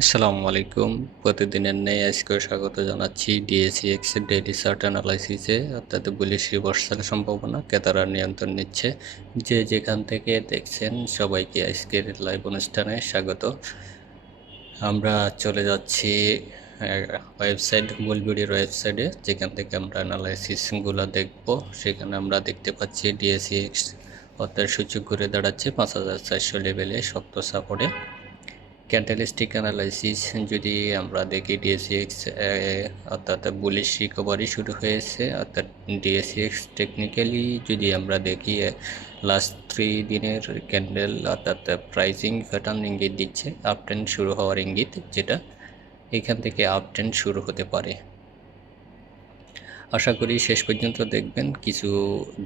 আসসালামু আলাইকুম। প্রতিদিনের নেই আজকেও স্বাগত জানাচ্ছি ডিএসি এক্স ডেইলি চার্ট অ্যানালাইসিসে অর্থাৎ বুলিশ রিভার্সাল সম্ভাবনা, ক্রেতারা নিয়ন্ত্রণ নিচ্ছে। যে যেখান থেকে দেখছেন সবাইকে আজকের লাইভ অনুষ্ঠানে স্বাগত। আমরা চলে যাচ্ছি ওয়েবসাইট বুলবিডির ওয়েবসাইটে যেখান থেকে আমরা অ্যানালাইসিসগুলো দেখব। সেখানে আমরা দেখতে পাচ্ছি ডিএসি এক্স অর্থাৎ সূচক ঘুরে দাঁড়াচ্ছে পাঁচ হাজার চারশো লেভেলে শক্ত সাপোর্টে ক্যান্টালিস্টিক অ্যানালাইসিস যদি আমরা দেখি ডিএসিএক্স অর্থাৎ বুলিশ রিকভারি শুরু হয়েছে, অর্থাৎ ডিএসিএক্স টেকনিক্যালি যদি আমরা দেখি লাস্ট থ্রি দিনের ক্যান্ডেল অর্থাৎ প্রাইজিং প্যাটার্ন ইঙ্গিত দিচ্ছে আপ ট্রেন্ড শুরু হওয়ার ইঙ্গিত, যেটা এখান থেকে আপ ট্রেন্ড শুরু হতে পারে। আশা করি শেষ পর্যন্ত দেখবেন, কিছু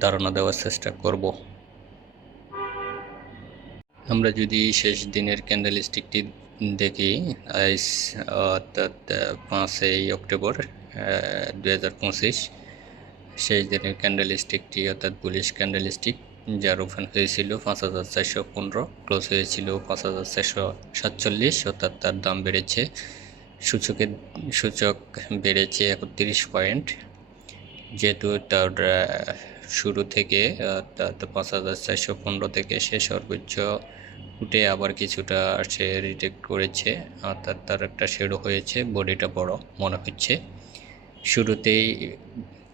ধারণা দেওয়ার চেষ্টা করব। আমরা যদি শেষ দিনের ক্যান্ডেল স্টিকটি দেখি, আইস, অর্থাৎ পাঁচই অক্টোবর দু হাজার পঁচিশ, শেষ দিনের ক্যান্ডেল স্টিকটি অর্থাৎ পুলিশ ক্যান্ডেল স্টিক যার ওপেন হয়েছিল পাঁচ হাজার চারশো পনেরো, ক্লোজ হয়েছিল পাঁচ হাজার চারশো সাতচল্লিশ, অর্থাৎ তার দাম বেড়েছে, সূচকের, সূচক বেড়েছে একত্রিশ পয়েন্ট, যেহেতু তার শুরু থেকে পাঁচ হাজার চারশো পনেরো থেকে সে সর্বোচ্চ উঠে আবার কিছুটা সে রিটেক্ট করেছে। অর্থাৎ তার একটা শেডো হয়েছে বডিটা বড় মনে হচ্ছে। শুরুতেই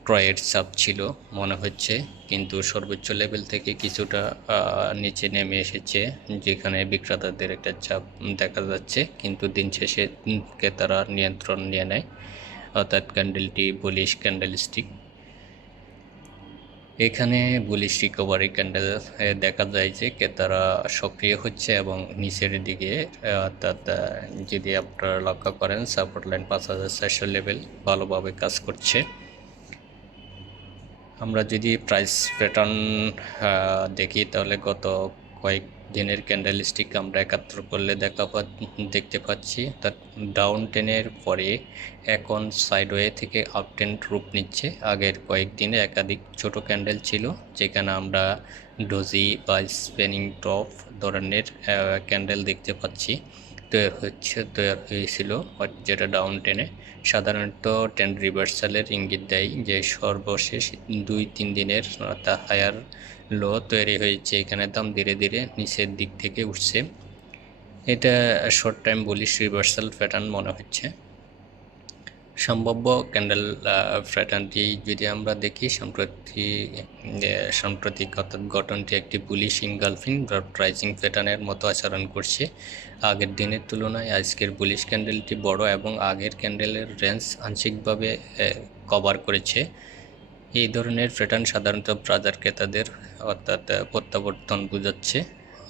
ক্রয়ের চাপ ছিল মনে হচ্ছে, কিন্তু সর্বোচ্চ লেভেল থেকে কিছুটা নিচে নেমে এসেছে, যেখানে বিক্রেতাদের একটা চাপ দেখা যাচ্ছে, কিন্তু দিন শেষে তারা নিয়ন্ত্রণ নিয়ে নেয়। অর্থাৎ ক্যান্ডেলটি বলিশ ক্যান্ডেল স্টিক এখানে বুলিশ রিকভারি ক্যান্ডেল দেখা যায় যে ক্রেতারা সক্রিয় হচ্ছে এবং নিচের দিকে অর্থাৎ যদি আপনারা লক্ষ্য করেন সাপোর্ট লাইন পাঁচ হাজার চারশো লেভেল ভালোভাবে কাজ করছে। আমরা যদি প্রাইস প্যাটার্ন দেখি, তাহলে গত কয়েক দিনের ক্যান্ডেল স্টিক আমরা একাত্তর করলে দেখা দেখতে পাচ্ছি তার ডাউন টেনের পরে এখন সাইডওয়ে থেকে আপ রূপ নিচ্ছে। আগের কয়েকদিনে একাধিক ছোট ক্যান্ডেল ছিল, যেখানে আমরা ডোজি বা স্পেনিং টপ ধরনের ক্যান্ডেল দেখতে পাচ্ছি। তৈরি হচ্ছে তৈরি হয়েছিল যেটা ডাউন টেনে। সাধারণত টেন রিভার্সালের ইঙ্গিত দেয় যে সর্বশেষ দুই তিন দিনের হায়ার লো তৈরি হয়েছে, এখানে দাম ধীরে ধীরে নিচের দিক থেকে উঠছে। এটা short time bullish reversal pattern মনে হচ্ছে। সম্ভাব্য ক্যান্ডেল প্যাটার্নটি যদি আমরা দেখি, সম্প্রতি সাম্প্রতিক গঠনটি একটি বুলিশ ইনগালফিং প্রাইজিং প্যাটার্নের মতো আচরণ করছে। আগের দিনের তুলনায় আজকের বুলিশ ক্যান্ডেলটি বড় এবং আগের ক্যান্ডেলের রেঞ্জ আংশিকভাবে কভার করেছে। এই ধরনের প্যাটার্ন সাধারণত ব্রাজার ক্রেতাদের, অর্থাৎ প্রত্যাবর্তন বোঝাচ্ছে।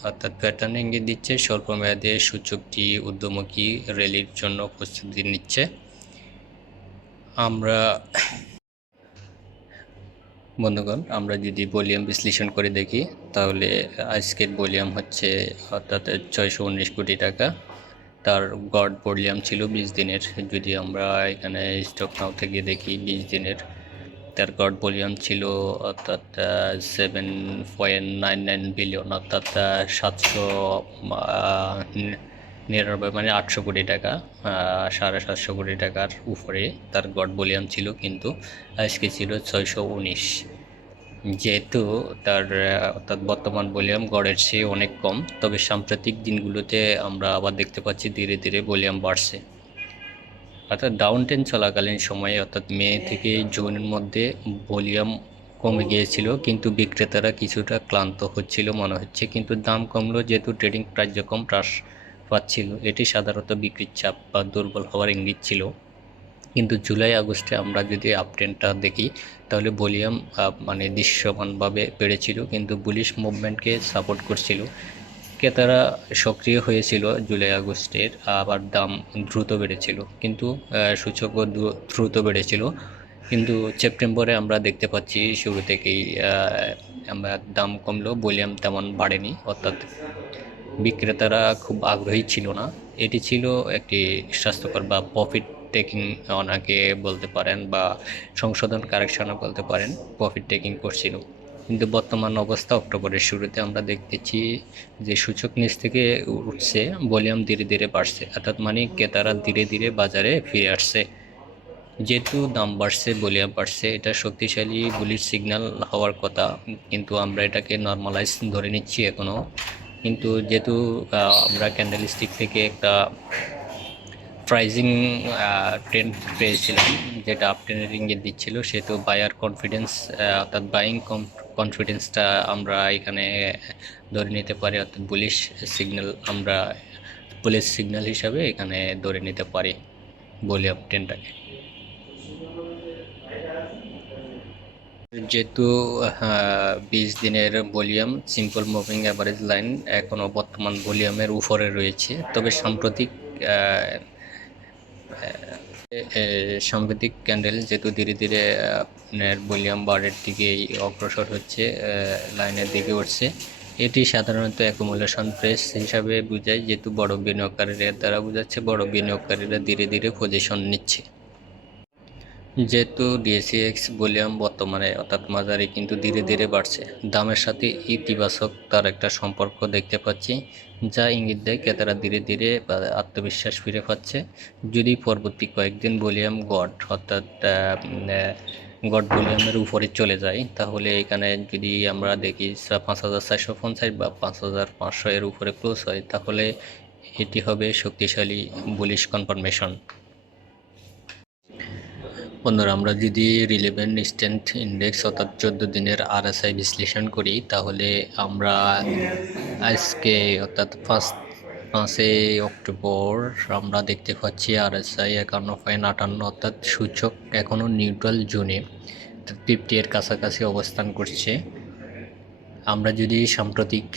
অর্থাৎ প্যাটার্ন ইঙ্গিত দিচ্ছে, স্বল্পমেয়াদে সূচকটি উদ্যমুখী র্যালির জন্য প্রস্তুতি নিচ্ছে। আমরা, বন্ধুগণ, আমরা যদি ভলিউম বিশ্লেষণ করে দেখি, তাহলে আজকের ভলিউম হচ্ছে, অর্থাৎ, ছয়শো উনিশ কোটি টাকা। তার গড ভলিউম ছিল বিশ দিনের। যদি আমরা এখানে স্টক নাও থেকে দেখি, বিশ দিনের। তার গড ভলিউম ছিল, অর্থাৎ seven point nine nine billion অর্থাৎ সাতশো নিরানব্বই মানে আটশো কোটি টাকা সাড়ে সাতশো কোটি টাকার উপরে তার গড ভলিউম ছিল, কিন্তু আজকে ছিল ছয়শো উনিশ। যেহেতু তার অর্থাৎ বর্তমান ভলিউম গড়ের চেয়ে অনেক কম, তবে সাম্প্রতিক দিনগুলোতে আমরা আবার দেখতে পাচ্ছি ধীরে ধীরে ভলিউম বাড়ছে। অর্থাৎ ডাউন টেন চলাকালীন সময়ে অর্থাৎ মে থেকে জুনের মধ্যে ভলিউম কমে গিয়েছিল কিন্তু বিক্রেতারা কিছুটা ক্লান্ত হচ্ছিল মনে হচ্ছে। কিন্তু দাম কমলো যেহেতু ট্রেডিং প্রাইস যখন হ্রাস পাচ্ছিল এটি সাধারণত বিক্রির চাপ বা দুর্বল হওয়ার ইঙ্গিত ছিল। কিন্তু জুলাই আগস্টে আমরা যদি আপট্রেন্ডটা দেখি তাহলে ভলিউম মানে দৃশ্যমানভাবে বেড়েছিল কিন্তু বুলিশ মুভমেন্টকে সাপোর্ট করছিল। ক্রেতারা সক্রিয় হয়েছিল জুলাই আগস্টের, আবার দাম দ্রুত বেড়েছিল। কিন্তু সূচকও দ্রুত বেড়েছিল। কিন্তু সেপ্টেম্বরে আমরা দেখতে পাচ্ছি শুরু থেকেই আমরা দাম কমলেও ভলিউম তেমন বাড়েনি, অর্থাৎ বিক্রেতারা খুব আগ্রহী ছিল না। এটি ছিল একটি স্বাস্থ্যকর বা প্রফিট টেকিং ওনাকে বলতে পারেন বা সংশোধন কারেকশনও বলতে পারেন প্রফিট টেকিং করছিল। কিন্তু বর্তমান অবস্থা অক্টোবরের শুরুতে আমরা দেখতেছি যে সূচক নিচ থেকে উঠছে, ভলিউম ধীরে ধীরে বাড়ছে। অর্থাৎ মানে ক্রেতারা ধীরে ধীরে বাজারে ফিরে আসছে। যেহেতু দাম বাড়ছে, ভলিউম বাড়ছে, এটা শক্তিশালী বুলির সিগন্যাল হওয়ার কথা, কিন্তু আমরা এটাকে নর্মালাইজ ধরে নিচ্ছি এখনও কিন্তু যেহেতু আমরা ক্যান্ডেল স্টিক থেকে একটা প্রাইজিং ট্রেন্ড পেয়েছিলাম, যেটা আপট্রেনের ইঙ্গিত দিচ্ছিল, সেহেতু বায়ার কনফিডেন্স অর্থাৎ বাইং কনফিডেন্সটা আমরা এখানে ধরে নিতে পারি, অর্থাৎ বুলিশ সিগন্যাল আমরা বুলিশ সিগন্যাল হিসাবে এখানে ধরে নিতে পারি বলি আপট্রেনটাকে যেহেতু বিশ দিনের volume simple moving average line এখনও বর্তমান ভলিউমের উপরে রয়েছে, তবে সাম্প্রতিক সাম্প্রতিক ক্যান্ডেল যেহেতু ধীরে ধীরে আপনার ভলিউম বারের দিকেই অগ্রসর হচ্ছে লাইনের দিকে উঠছে। এটি সাধারণত অ্যাকুমুলেশন প্রেস হিসাবে বোঝায়, যেহেতু বড় বিনিয়োগকারীরা দ্বারা বোঝাচ্ছে বড় বিনিয়োগকারীরা ধীরে ধীরে পজিশন নিচ্ছে। যেহেতু ডিএসিএক্স ভলিউম বর্তমানে অর্থাৎ মাঝারি কিন্তু ধীরে ধীরে বাড়ছে। দামের সাথে ইতিবাচক তার একটা সম্পর্ক দেখতে পাচ্ছি, যা ইঙ্গিত দেয় ক্রেতারা ধীরে ধীরে আত্মবিশ্বাস ফিরে পাচ্ছে। যদি পরবর্তী কয়েকদিন ভলিউম গড অর্থাৎ গড ভলিউমের উপরে চলে যায়, তাহলে এখানে যদি আমরা দেখি পাঁচ হাজার চারশো পঞ্চাশ বা পাঁচ হাজার পাঁচশো এর উপরে ক্লোজ হয়, তাহলে এটি হবে শক্তিশালী বুলিশ কনফার্মেশন বন্ধুরা, আমরা যদি রিলেভেন্ট ইনস্ট্যান্ট ইন্ডেক্স অর্থাৎ চোদ্দ দিনের আরএসআই বিশ্লেষণ করি, তাহলে আমরা আজকে অর্থাৎ ফার্স্ট পাঁচই অক্টোবর আমরা দেখতে পাচ্ছি আর এস আই একান্ন পয়েন্ট আটান্ন অর্থাৎ সূচক এখনও নিউট্রাল জোনে ফিফটি এর কাছাকাছি অবস্থান করছে। আমরা যদি সাম্প্রতিক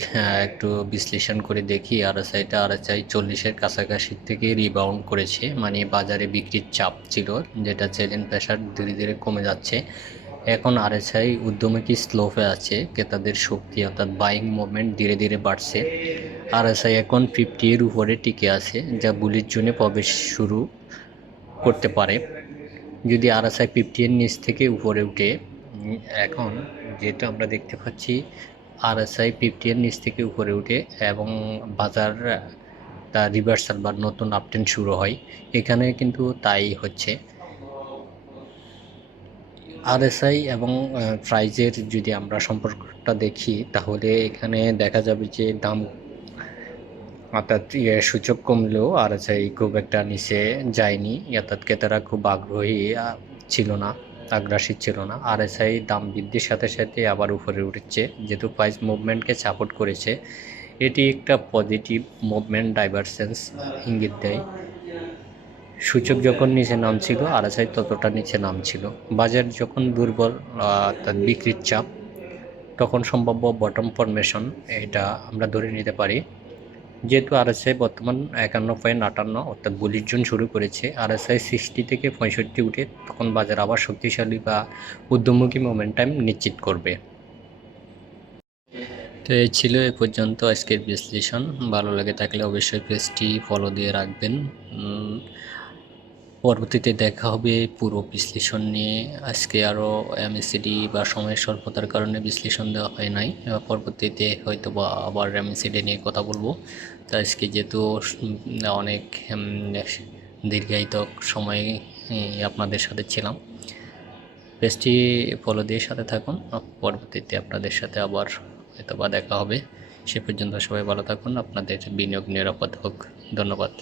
একটু বিশ্লেষণ করে দেখি আরএসআইটা আরএসআই চল্লিশের কাছাকাছি থেকে রিবাউন্ড করেছে মানে বাজারে বিক্রির চাপ ছিল, যেটা চ্যালেঞ্জ প্রেশার ধীরে ধীরে কমে যাচ্ছে। এখন আরএসআই উদ্যমী স্লোপে আছে? ক্রেতাদের শক্তি অর্থাৎ বাইং মুভমেন্ট ধীরে ধীরে বাড়ছে। আরএসআই এখন ফিফটি এর উপরে টিকে আছে, যা বুলির জন্য প্রবেশ শুরু করতে পারে। যদি আর আরএসআই ফিফটি এর নিচ থেকে উপরে উঠে এখন যেহেতু আমরা দেখতে পাচ্ছি আরএসআই ফিফটি এর নিচ থেকে উপরে উঠে এবং বাজার তার রিভার্সাল বা নতুন আপটেন শুরু হয়। এখানে কিন্তু তাই হচ্ছে। আরএসআই এবং প্রাইজের যদি আমরা সম্পর্কটা দেখি, তাহলে এখানে দেখা যাবে যে দাম অর্থাৎ ইয়ে সূচক কমলেও আরএসআই খুব একটা নিচে যায়নি। অর্থাৎ ক্রেতারা খুব আগ্রহী ছিল না। আগ্রাসী ছিল না। আরএসআই দাম বৃদ্ধির সাথে সাথে আবার উপরে উঠছে। যেহেতু প্রাইস মুভমেন্টকে সাপোর্ট করেছে, এটি একটা পজিটিভ মুভমেন্ট ডাইভারসেন্স ইঙ্গিত দেয়। সূচক যখন নিচে নামছিল আরএসআই ততটা নিচে নামছিল। বাজার যখন দুর্বল, অর্থাৎ বিক্রির চাপ, তখন সম্ভাব্য বটম ফরমেশন এটা আমরা ধরে নিতে পারি। যেহেতু আর এস আই বর্তমান একান্ন পয়েন্ট আটান্ন, অর্থাৎ বলির জুন শুরু করেছে আর এস আই সিক্সটি থেকে পঁয়ষট্টি উঠে তখন বাজার আবার শক্তিশালী বা উদ্যমুখী মোমেন্টাম নিশ্চিত করবে। তো এই ছিল এ পর্যন্ত আজকের বিশ্লেষণ। ভালো লাগে থাকলে অবশ্যই পেজটি ফলো দিয়ে রাখবেন। পরবর্তীতে দেখা হবে পুরো বিশ্লেষণ নিয়ে। আজকে আরও এমএসিডি বা সময়ের স্বল্পতার কারণে বিশ্লেষণ দেওয়া হয় নাই। পরবর্তীতে হয়তো বা আবার এমএসিডি নিয়ে কথা বলব। তো আজকে যেহেতু অনেক দীর্ঘায়িত সময় আপনাদের সাথে ছিলাম। পেজটি ফলো দিয়ে সাথে থাকুন। পরবর্তীতে আপনাদের সাথে আবার হয়তো বা দেখা হবে। সে পর্যন্ত সবাই ভালো থাকুন। আপনাদের বিনিয়োগ নিরাপদ হোক। ধন্যবাদ।